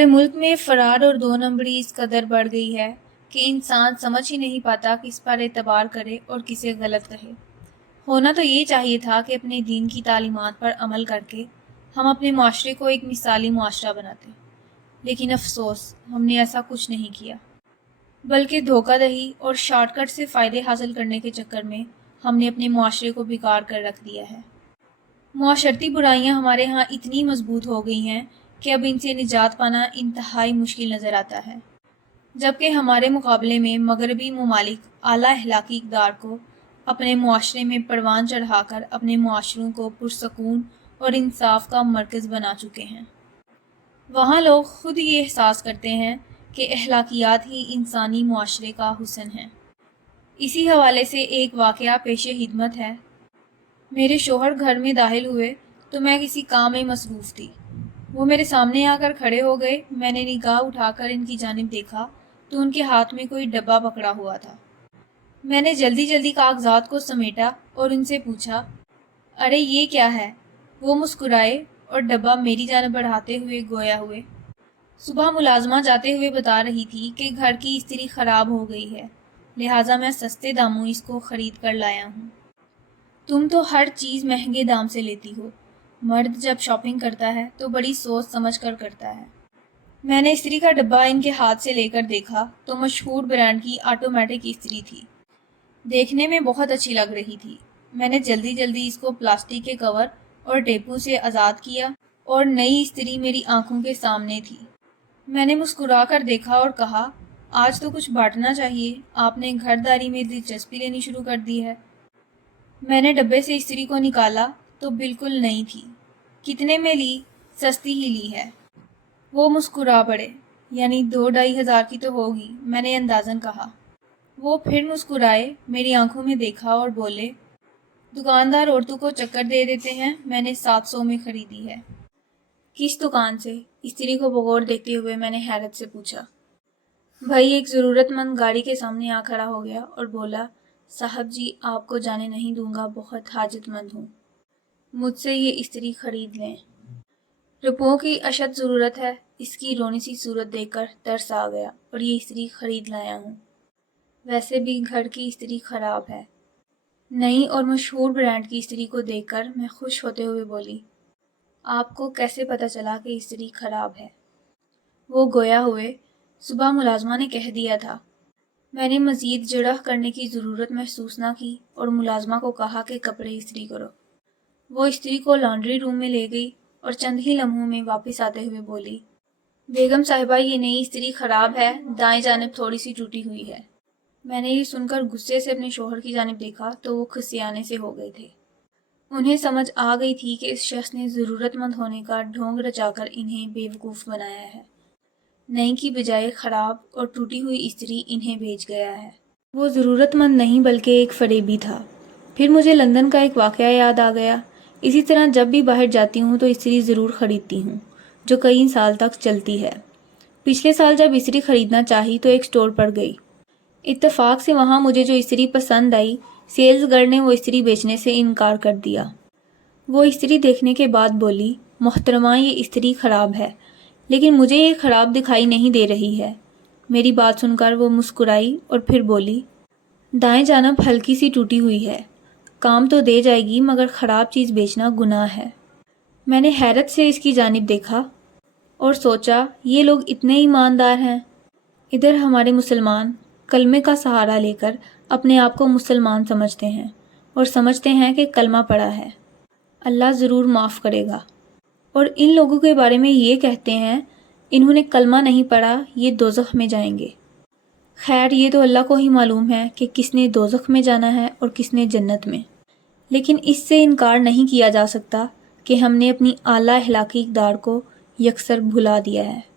ہمارے ملک میں فرار اور دو نمبری اس قدر بڑھ گئی ہے کہ انسان سمجھ ہی نہیں پاتا کس پر اعتبار کرے اور کسے غلط کہے۔ ہونا تو یہ چاہیے تھا کہ اپنے دین کی تعلیمات پر عمل کر کے ہم اپنے معاشرے کو ایک مثالی معاشرہ بناتے، لیکن افسوس ہم نے ایسا کچھ نہیں کیا، بلکہ دھوکہ دہی اور شارٹ کٹ سے فائدے حاصل کرنے کے چکر میں ہم نے اپنے معاشرے کو بیکار کر رکھ دیا ہے۔ معاشرتی برائیاں ہمارے ہاں اتنی مضبوط ہو گئی ہیں کہ اب ان سے نجات پانا انتہائی مشکل نظر آتا ہے، جبکہ ہمارے مقابلے میں مغربی ممالک اعلیٰ اخلاقی اقدار کو اپنے معاشرے میں پروان چڑھا کر اپنے معاشروں کو پرسکون اور انصاف کا مرکز بنا چکے ہیں۔ وہاں لوگ خود یہ احساس کرتے ہیں کہ اخلاقیات ہی انسانی معاشرے کا حسن ہے۔ اسی حوالے سے ایک واقعہ پیش خدمت ہے۔ میرے شوہر گھر میں داخل ہوئے تو میں کسی کام میں مصروف تھی۔ وہ میرے سامنے آ کر کھڑے ہو گئے۔ میں نے نگاہ اٹھا کر ان کی جانب دیکھا تو ان کے ہاتھ میں کوئی ڈبہ پکڑا ہوا تھا۔ میں نے جلدی جلدی کاغذات کو سمیٹا اور ان سے پوچھا، ارے یہ کیا ہے؟ وہ مسکرائے اور ڈبہ میری جانب بڑھاتے ہوئے گویا ہوئے، صبح ملازمہ جاتے ہوئے بتا رہی تھی کہ گھر کی استری خراب ہو گئی ہے، لہٰذا میں سستے داموں اس کو خرید کر لایا ہوں۔ تم تو ہر چیز مہنگے دام سے لیتی ہو۔ مرد جب شاپنگ کرتا ہے تو بڑی سوچ سمجھ کر کرتا ہے۔ میں نے استری کا ڈبہ ان کے ہاتھ سے لے کر دیکھا تو مشہور برانڈ کی آٹومیٹک استری تھی۔ دیکھنے میں بہت اچھی لگ رہی تھی۔ میں نے جلدی جلدی اس کو پلاسٹک کے کور اور ٹیپوں سے آزاد کیا اور نئی استری میری آنکھوں کے سامنے تھی۔ میں نے مسکرا کر دیکھا اور کہا، آج تو کچھ بانٹنا چاہیے، آپ نے گھرداری میں دلچسپی لینی شروع کر دی ہے۔ میں نے ڈبے سے استری کو نکالا تو بالکل نئی تھی۔ کتنے میں لی؟ سستی ہی لی ہے۔ وہ مسکرا پڑے، یعنی 2-2.5 ہزار کی تو ہوگی، میں نے اندازاً کہا۔ وہ پھر مسکرائے، میری آنکھوں میں دیکھا اور بولے، دکاندار عورتوں کو چکر دے دیتے ہیں، میں نے 700 میں خریدی ہے۔ کس دکان سے؟ استری کو بغور دیکھتے ہوئے میں نے حیرت سے پوچھا۔ بھائی ایک ضرورت مند گاڑی کے سامنے آ کھڑا ہو گیا اور بولا، صاحب جی آپ کو جانے نہیں دوں گا، بہت حاجت مند ہوں، مجھ سے یہ استری خرید لیں۔ روپوں کی اشد ضرورت ہے۔ اس کی رونی سی صورت دیکھ کر ترس آ گیا اور یہ استری خرید لایا ہوں۔ ویسے بھی گھر کی استری خراب ہے۔ نئی اور مشہور برانڈ کی استری کو دیکھ کر میں خوش ہوتے ہوئے بولی، آپ کو کیسے پتہ چلا کہ استری خراب ہے؟ وہ گویا ہوئے، صبح ملازمہ نے کہہ دیا تھا۔ میں نے مزید جرح کرنے کی ضرورت محسوس نہ کی اور ملازمہ کو کہا کہ کپڑے استری کرو۔ وہ استری کو لانڈری روم میں لے گئی اور چند ہی لمحوں میں واپس آتے ہوئے بولی، بیگم صاحبہ یہ نئی استری خراب ہے، دائیں جانب تھوڑی سی ٹوٹی ہوئی ہے۔ میں نے یہ سن کر غصے سے اپنے شوہر کی جانب دیکھا تو وہ کھسیانے سے ہو گئے تھے۔ انہیں سمجھ آ گئی تھی کہ اس شخص نے ضرورت مند ہونے کا ڈھونگ رچا کر انہیں بیوقوف بنایا ہے، نئی کی بجائے خراب اور ٹوٹی ہوئی استری انہیں بھیج گیا ہے۔ وہ ضرورت مند نہیں بلکہ ایک فریبی تھا۔ پھر مجھے لندن کا ایک واقعہ یاد آ گیا۔ اسی طرح جب بھی باہر جاتی ہوں تو استری ضرور خریدتی ہوں جو کئی سال تک چلتی ہے۔ پچھلے سال جب استری خریدنا چاہی تو ایک سٹور پر گئی۔ اتفاق سے وہاں مجھے جو استری پسند آئی، سیلز گرل نے وہ استری بیچنے سے انکار کر دیا۔ وہ استری دیکھنے کے بعد بولی، محترمہ یہ استری خراب ہے، لیکن مجھے یہ خراب دکھائی نہیں دے رہی ہے۔ میری بات سن کر وہ مسکرائی اور پھر بولی، دائیں جانب ہلکی سی ٹوٹی ہوئی ہے، کام تو دے جائے گی مگر خراب چیز بیچنا گناہ ہے۔ میں نے حیرت سے اس کی جانب دیکھا اور سوچا یہ لوگ اتنے ایماندار ہیں۔ ادھر ہمارے مسلمان کلمے کا سہارا لے کر اپنے آپ کو مسلمان سمجھتے ہیں اور سمجھتے ہیں کہ کلمہ پڑھا ہے، اللہ ضرور معاف کرے گا، اور ان لوگوں کے بارے میں یہ کہتے ہیں انہوں نے کلمہ نہیں پڑھا، یہ دوزخ میں جائیں گے۔ خیر یہ تو اللہ کو ہی معلوم ہے کہ کس نے دوزخ میں جانا ہے اور کس نے جنت میں، لیکن اس سے انکار نہیں کیا جا سکتا کہ ہم نے اپنی اعلیٰ اخلاقی اقدار کو یکسر بھلا دیا ہے۔